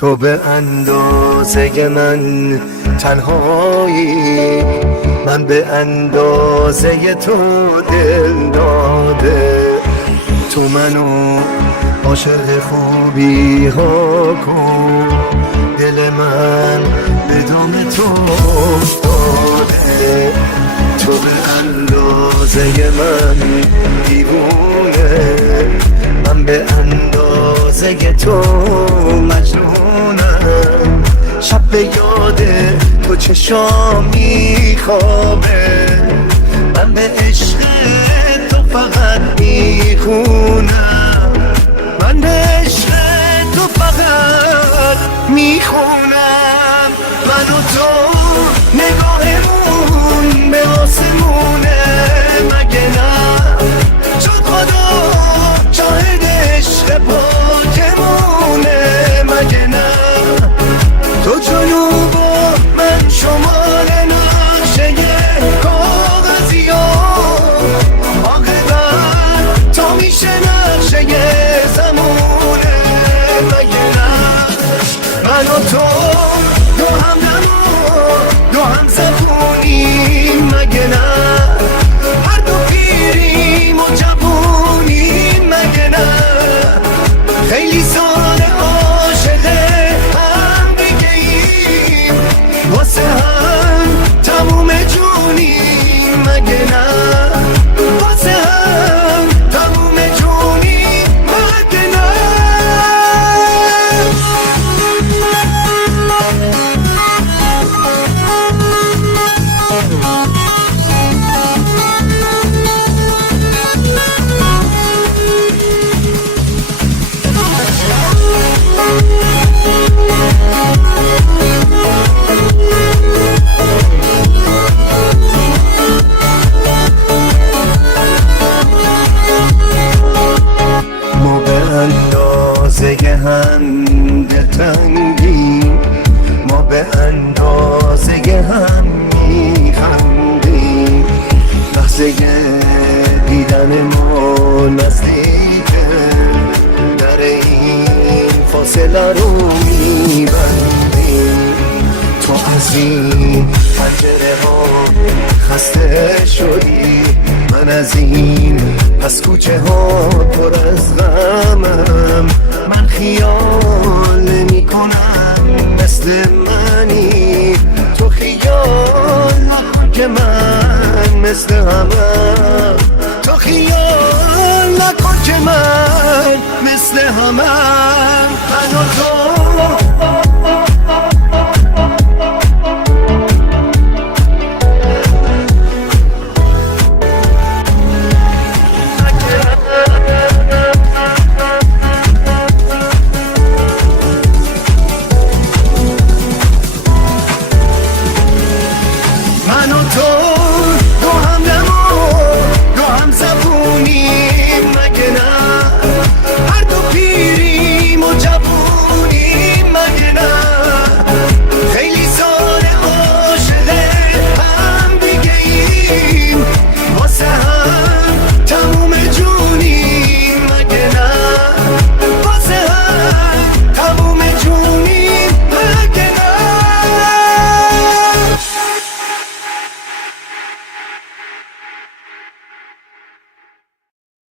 تو به اندازه من تنهایی، من به اندازه تو دل داده. تو منو عاشق خوبی ها کن، دل من به دام تو افتاده. تو به اندازه من دیوونه، من به اندازه تو مجنونم. شب به یاد تو چشام میخوابه، من به عشق تو فقط میخونم، من به عشق تو فقط میخونم. من و تو نگاهمون به آسمونه، مگه نه؟ شد خدا شاهد عشق پاکمونه، مگه نه؟ تو جنوب و من شمال نقشه کاغذی ها، عاقبت تا میشه نقشه زمونه، مگه نه؟ من و تو دو هم دم و دو هم زبونیم، مگه نه؟ هر دو پیریم و جوونیم، مگه نه؟ خیلی سال عاشق هم دیگه ایم، واسه هم تموم جونیم، مگه نه؟ واسه هم تموم جونیم، مگه نه؟ ما به اندازه هم دلتنگیم، ما به اندازه هم میخندیم. لحظه دیدن ما نزدیکه، در این فاصله رو میبندیم. تو از این پنجره ها خسته شدی، من از این پس کوچه ها پر از غمم. من خیال نمی